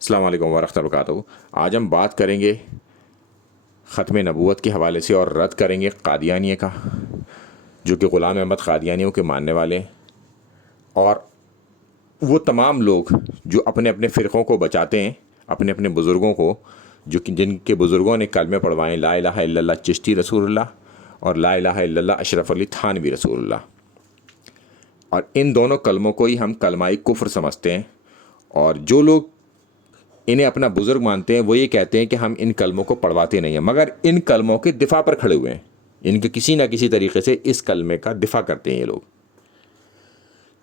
السلام علیکم ورحمۃ اللہ وبرکاتہ۔ آج ہم بات کریں گے ختم نبوت کے حوالے سے اور رد کریں گے قادیانیہ کا، جو کہ غلام احمد قادیانیوں کے ماننے والے ہیں، اور وہ تمام لوگ جو اپنے اپنے فرقوں کو بچاتے ہیں، اپنے اپنے بزرگوں کو، جو کہ جن کے بزرگوں نے کلمے پڑھوائے لا الہ الا اللہ چشتی رسول اللہ اور لا الہ الا اللہ اشرف علی تھانوی رسول اللہ، اور ان دونوں کلموں کو ہی ہم کلمہ کفر سمجھتے ہیں۔ اور جو لوگ انہیں اپنا بزرگ مانتے ہیں وہ یہ کہتے ہیں کہ ہم ان کلموں کو پڑھواتے نہیں ہیں، مگر ان کلموں کے دفاع پر کھڑے ہوئے ہیں، ان کے کسی نہ کسی طریقے سے اس کلمے کا دفاع کرتے ہیں یہ لوگ۔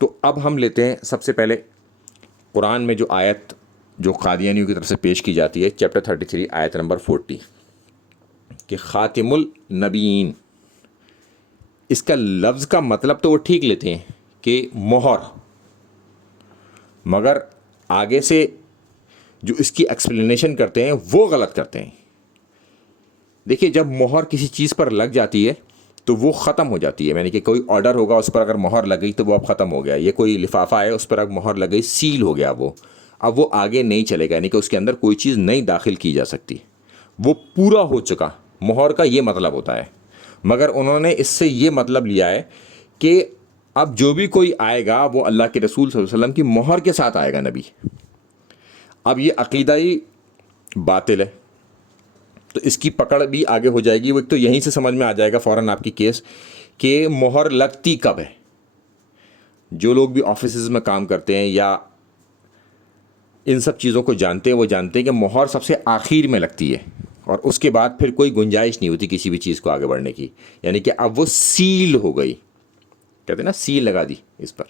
تو اب ہم لیتے ہیں سب سے پہلے قرآن میں جو آیت جو قادیانیوں کی طرف سے پیش کی جاتی ہے، چیپٹر 33 آیت نمبر 40، کہ خاتم النبیین، اس کا لفظ کا مطلب تو وہ ٹھیک لیتے ہیں کہ مہر، مگر آگے سے جو اس کی ایکسپلینیشن کرتے ہیں وہ غلط کرتے ہیں۔ دیکھیے، جب مہر کسی چیز پر لگ جاتی ہے تو وہ ختم ہو جاتی ہے، یعنی کہ کوئی آرڈر ہوگا اس پر اگر مہر لگ گئی تو وہ اب ختم ہو گیا، یہ کوئی لفافہ ہے اس پر اب مہر لگ گئی، سیل ہو گیا، وہ اب وہ آگے نہیں چلے گا، یعنی کہ اس کے اندر کوئی چیز نہیں داخل کی جا سکتی، وہ پورا ہو چکا۔ مہر کا یہ مطلب ہوتا ہے، مگر انہوں نے اس سے یہ مطلب لیا ہے کہ اب جو بھی کوئی آئے گا وہ اللہ کے رسول صلی اللہ علیہ وسلم کی مہر کے ساتھ آئے گا نبی۔ اب یہ عقیدائی باطل ہے، تو اس کی پکڑ بھی آگے ہو جائے گی۔ وہ ایک تو یہیں سے سمجھ میں آ جائے گا فوراً آپ کی کیس کہ مہر لگتی کب ہے۔ جو لوگ بھی آفیسز میں کام کرتے ہیں یا ان سب چیزوں کو جانتے ہیں وہ جانتے ہیں کہ مہر سب سے آخر میں لگتی ہے، اور اس کے بعد پھر کوئی گنجائش نہیں ہوتی کسی بھی چیز کو آگے بڑھنے کی، یعنی کہ اب وہ سیل ہو گئی، کہتے ہیں نا سیل لگا دی اس پر۔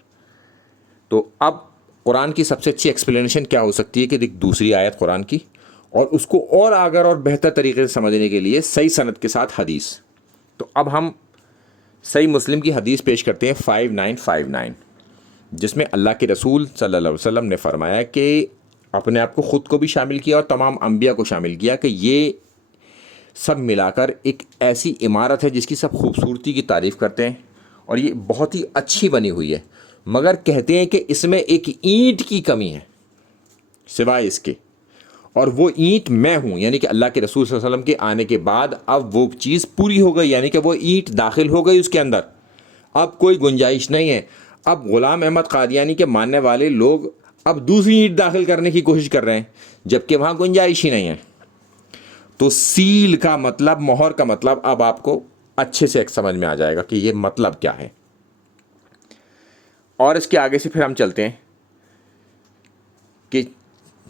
تو اب قرآن کی سب سے اچھی ایکسپلینیشن کیا ہو سکتی ہے کہ دیکھ دوسری آیت قرآن کی، اور اس کو اور آگر اور بہتر طریقے سے سمجھنے کے لیے صحیح سند کے ساتھ حدیث۔ تو اب ہم صحیح مسلم کی حدیث پیش کرتے ہیں 5959، جس میں اللہ کے رسول صلی اللہ علیہ وسلم نے فرمایا کہ اپنے آپ کو خود کو بھی شامل کیا اور تمام انبیاء کو شامل کیا کہ یہ سب ملا کر ایک ایسی عمارت ہے جس کی سب خوبصورتی کی تعریف کرتے ہیں، اور یہ بہت ہی اچھی بنی ہوئی ہے، مگر کہتے ہیں کہ اس میں ایک اینٹ کی کمی ہے سوائے اس کے، اور وہ اینٹ میں ہوں، یعنی کہ اللہ کے رسول صلی اللہ علیہ وسلم کے آنے کے بعد اب وہ چیز پوری ہو گئی، یعنی کہ وہ اینٹ داخل ہو گئی اس کے اندر، اب کوئی گنجائش نہیں ہے۔ اب غلام احمد قادیانی کے ماننے والے لوگ اب دوسری اینٹ داخل کرنے کی کوشش کر رہے ہیں، جبکہ وہاں گنجائش ہی نہیں ہے۔ تو سیل کا مطلب، مہر کا مطلب اب آپ کو اچھے سے سمجھ میں آ جائے گا کہ یہ مطلب کیا ہے۔ اور اس کے آگے سے پھر ہم چلتے ہیں کہ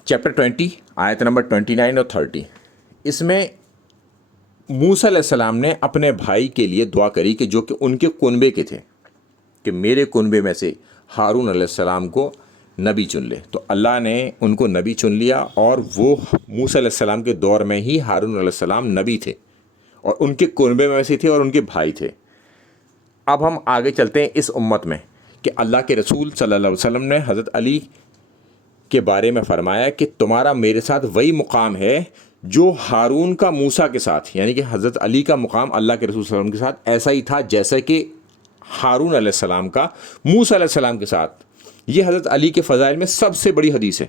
چیپٹر 20 آیت نمبر 29 اور 30، اس میں موسیٰ علیہ السلام نے اپنے بھائی کے لیے دعا کری کہ جو کہ ان کے کنبے کے تھے، کہ میرے کنبے میں سے ہارون علیہ السلام کو نبی چن لے۔ تو اللہ نے ان کو نبی چن لیا، اور وہ موسیٰ علیہ السلام کے دور میں ہی ہارون علیہ السلام نبی تھے، اور ان کے کنبے میں سے تھے اور ان کے بھائی تھے۔ اب ہم آگے چلتے ہیں اس امت میں کہ اللہ کے رسول صلی اللہ علیہ وسلم نے حضرت علی کے بارے میں فرمایا کہ تمہارا میرے ساتھ وہی مقام ہے جو ہارون کا موسیٰ کے ساتھ، یعنی کہ حضرت علی کا مقام اللہ کے رسول صلی اللہ علیہ وسلم کے ساتھ ایسا ہی تھا جیسا کہ ہارون علیہ السلام کا موسیٰ علیہ السلام کے ساتھ۔ یہ حضرت علی کے فضائل میں سب سے بڑی حدیث ہے۔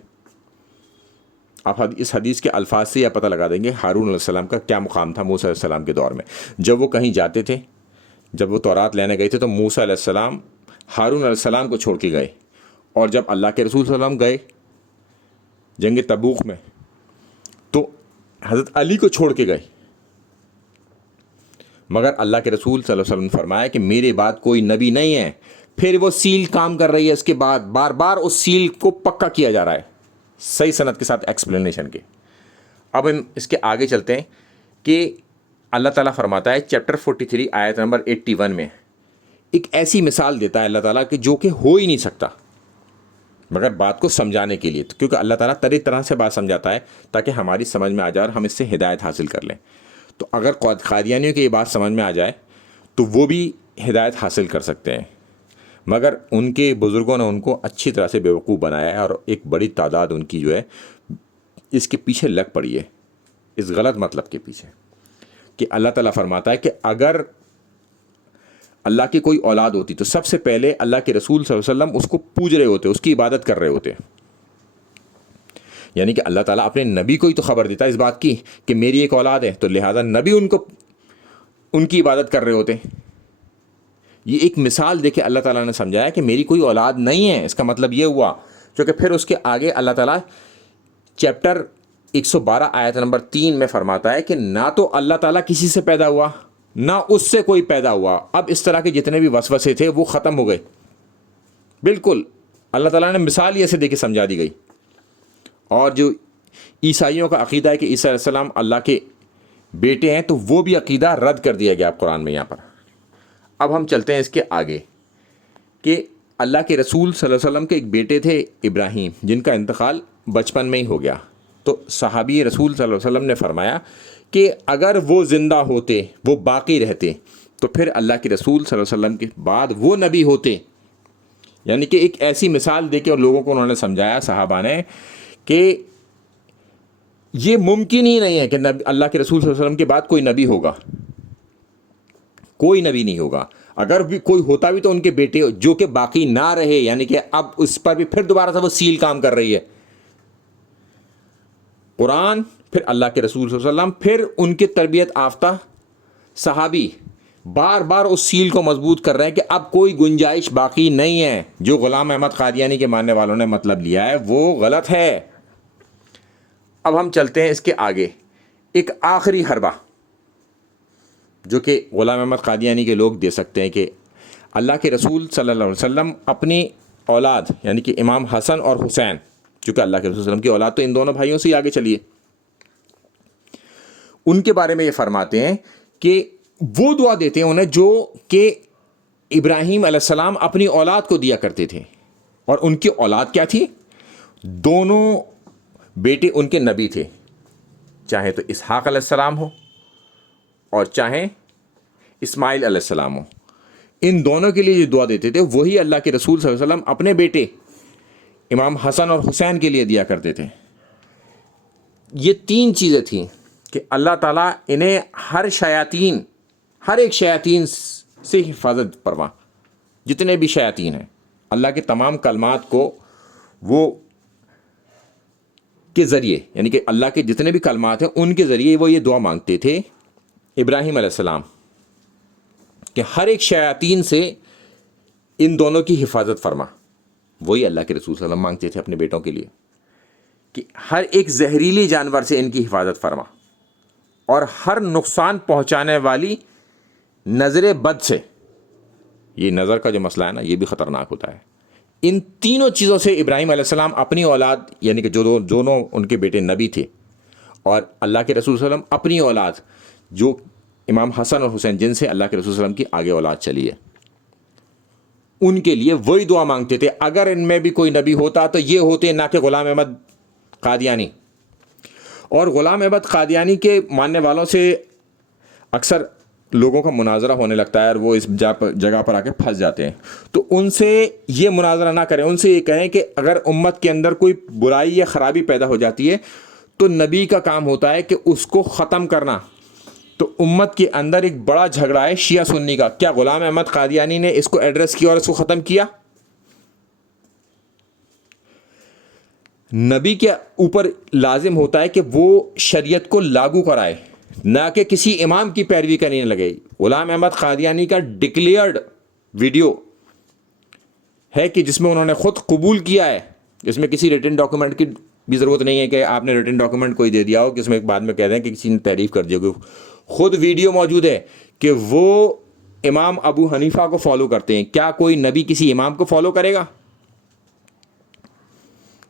آپ اس حدیث کے الفاظ سے یہ پتہ لگا دیں گے ہارون علیہ السلام کا کیا مقام تھا موسیٰ علیہ السلام کے دور میں۔ جب وہ کہیں جاتے تھے، جب وہ تورات لینے گئے تھے تو موسیٰ علیہ السلام ہارون علیہ السلام کو چھوڑ کے گئے، اور جب اللہ کے رسول صلی اللہ علیہ وسلم گئے جنگ تبوک میں تو حضرت علی کو چھوڑ کے گئے، مگر اللہ کے رسول صلی اللہ علیہ وسلم نے فرمایا کہ میرے بعد کوئی نبی نہیں ہے۔ پھر وہ سیل کام کر رہی ہے، اس کے بعد بار بار اس سیل کو پکا کیا جا رہا ہے صحیح سند کے ساتھ ایکسپلینیشن کے۔ اب ہم اس کے آگے چلتے ہیں کہ اللہ تعالیٰ فرماتا ہے چیپٹر 43 آیت نمبر 81 میں، ایک ایسی مثال دیتا ہے اللہ تعالیٰ کہ جو کہ ہو ہی نہیں سکتا، مگر بات کو سمجھانے کے لیے، کیونکہ اللہ تعالیٰ طرح طرح سے بات سمجھاتا ہے تاکہ ہماری سمجھ میں آ جائے اور ہم اس سے ہدایت حاصل کر لیں۔ تو اگر قادیانیوں کی یہ بات سمجھ میں آ جائے تو وہ بھی ہدایت حاصل کر سکتے ہیں، مگر ان کے بزرگوں نے ان کو اچھی طرح سے بیوقوف بنایا ہے، اور ایک بڑی تعداد ان کی جو ہے اس کے پیچھے لگ پڑی ہے، اس غلط مطلب کے پیچھے، کہ اللہ تعالیٰ فرماتا ہے کہ اگر اللہ کی کوئی اولاد ہوتی تو سب سے پہلے اللہ کے رسول صلی اللہ علیہ وسلم اس کو پوج رہے ہوتے، اس کی عبادت کر رہے ہوتے، یعنی کہ اللہ تعالیٰ اپنے نبی کو ہی تو خبر دیتا ہے اس بات کی کہ میری ایک اولاد ہے، تو لہٰذا نبی ان کی عبادت کر رہے ہوتے ہیں۔ یہ ایک مثال دے کے اللہ تعالیٰ نے سمجھایا کہ میری کوئی اولاد نہیں ہے، اس کا مطلب یہ ہوا، کیونکہ پھر اس کے آگے اللہ تعالیٰ چیپٹر 112 آیت نمبر 3 میں فرماتا ہے کہ نہ تو اللہ تعالیٰ کسی سے پیدا ہوا نہ اس سے کوئی پیدا ہوا، اب اس طرح کے جتنے بھی وسوسے تھے وہ ختم ہو گئے۔ بالکل اللہ تعالیٰ نے مثال ہی ایسے دے کے سمجھا دی گئی۔ اور جو عیسائیوں کا عقیدہ ہے کہ عیسیٰ علیہ السلام اللہ کے بیٹے ہیں، تو وہ بھی عقیدہ رد کر دیا گیا قرآن میں یہاں پر۔ اب ہم چلتے ہیں اس کے آگے کہ اللہ کے رسول صلی اللہ علیہ وسلم کے ایک بیٹے تھے ابراہیم، جن کا انتقال بچپن میں ہی ہو گیا۔ تو صحابی رسول صلی اللہ علیہ وسلم نے فرمایا کہ اگر وہ زندہ ہوتے، وہ باقی رہتے، تو پھر اللہ کے رسول صلی اللہ علیہ وسلم کے بعد وہ نبی ہوتے۔ یعنی کہ ایک ایسی مثال دے کے اور لوگوں کو انہوں نے سمجھایا صحابہ نے کہ یہ ممکن ہی نہیں ہے کہ اللہ کے رسول صلی اللہ علیہ وسلم کے بعد کوئی نبی ہوگا، کوئی نبی نہیں ہوگا۔ اگر بھی کوئی ہوتا بھی تو ان کے بیٹے جو کہ باقی نہ رہے، یعنی کہ اب اس پر بھی پھر دوبارہ سے وہ سیل کام کر رہی ہے، قرآن، پھر اللہ کے رسول صلی اللہ علیہ وسلم، پھر ان کے تربیت یافتہ صحابی بار بار اس سیل کو مضبوط کر رہے ہیں کہ اب کوئی گنجائش باقی نہیں ہے۔ جو غلام احمد قادیانی کے ماننے والوں نے مطلب لیا ہے وہ غلط ہے۔ اب ہم چلتے ہیں اس کے آگے، ایک آخری حربہ جو کہ غلام احمد قادیانی کے لوگ دے سکتے ہیں کہ اللہ کے رسول صلی اللہ علیہ وسلم اپنی اولاد یعنی کہ امام حسن اور حسین، چونکہ اللہ کے رسول صلی اللہ علیہ وسلم کی اولاد تو ان دونوں بھائیوں سے ہی آگے چلیے، ان کے بارے میں یہ فرماتے ہیں کہ وہ دعا دیتے ہیں انہیں جو کہ ابراہیم علیہ السلام اپنی اولاد کو دیا کرتے تھے۔ اور ان کی اولاد کیا تھی؟ دونوں بیٹے ان کے نبی تھے، چاہے تو اسحاق علیہ السلام ہو اور چاہے اسماعیل علیہ السلام ہو۔ ان دونوں کے لیے جو دعا دیتے تھے وہی اللہ کے رسول صلی اللہ علیہ وسلم اپنے بیٹے امام حسن اور حسین کے لیے دیا کرتے تھے۔ یہ تین چیزیں تھیں کہ اللہ تعالیٰ انہیں ہر ایک شیاطین سے حفاظت فرما، جتنے بھی شیاطین ہیں اللہ کے تمام کلمات کو وہ کے ذریعے، یعنی کہ اللہ کے جتنے بھی کلمات ہیں ان کے ذریعے وہ یہ دعا مانگتے تھے ابراہیم علیہ السلام کہ ہر ایک شیاطین سے ان دونوں کی حفاظت فرما۔ وہی اللہ کے رسول صلی اللہ علیہ وسلم مانگتے تھے اپنے بیٹوں کے لیے کہ ہر ایک زہریلی جانور سے ان کی حفاظت فرما، اور ہر نقصان پہنچانے والی نظر بد سے۔ یہ نظر کا جو مسئلہ ہے نا، یہ بھی خطرناک ہوتا ہے۔ ان تینوں چیزوں سے ابراہیم علیہ السلام اپنی اولاد، یعنی کہ جو دونوں ان کے بیٹے نبی تھے، اور اللہ کے رسول صلی اللہ علیہ وسلم اپنی اولاد جو امام حسن اور حسین، جن سے اللہ کے رسول صلی اللہ علیہ وسلم کی آگے اولاد چلی ہے، ان کے لیے وہی دعا مانگتے تھے۔ اگر ان میں بھی کوئی نبی ہوتا تو یہ ہوتے، نہ کہ غلام احمد قادیانی۔ اور غلام احمد قادیانی کے ماننے والوں سے اکثر لوگوں کا مناظرہ ہونے لگتا ہے اور وہ اس جگہ پر آ کے پھنس جاتے ہیں۔ تو ان سے یہ مناظرہ نہ کریں، ان سے یہ کہیں کہ اگر امت کے اندر کوئی برائی یا خرابی پیدا ہو جاتی ہے تو نبی کا کام ہوتا ہے کہ اس کو ختم کرنا۔ تو امت کے اندر ایک بڑا جھگڑا ہے شیعہ سنی کا، کیا غلام احمد قادیانی نے اس کو ایڈریس کیا اور اس کو ختم کیا؟ نبی کے اوپر لازم ہوتا ہے کہ وہ شریعت کو لاگو کرائے، نہ کہ کسی امام کی پیروی کرنے لگے۔ غلام احمد قادیانی کا ڈکلیئرڈ ویڈیو ہے کہ جس میں انہوں نے خود قبول کیا ہے، اس میں کسی ریٹن ڈاکومنٹ کی بھی ضرورت نہیں ہے کہ آپ نے ریٹن ڈاکومنٹ کوئی دے دیا ہو کہ اس میں بعد میں کہہ دیں کہ کسی نے تعریف کر دی ہوگی۔ خود ویڈیو موجود ہے کہ وہ امام ابو حنیفہ کو فالو کرتے ہیں۔ کیا کوئی نبی کسی امام کو فالو کرے گا؟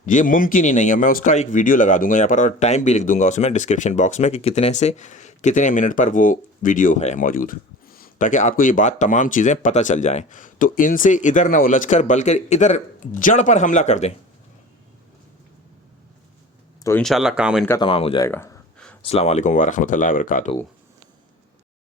یہ ممکن ہی نہیں ہے۔ میں اس کا ایک ویڈیو لگا دوں گا یہاں پر، اور ٹائم بھی لکھ دوں گا اس میں ڈسکرپشن باکس میں کہ کتنے سے کتنے منٹ پر وہ ویڈیو ہے موجود، تاکہ آپ کو یہ بات تمام چیزیں پتہ چل جائیں۔ تو ان سے ادھر نہ الجھ کر بلکہ ادھر جڑ پر حملہ کر دیں، تو انشاءاللہ کام ان کا تمام ہو جائے گا۔ السلام علیکم ورحمۃ اللہ وبرکاتہ۔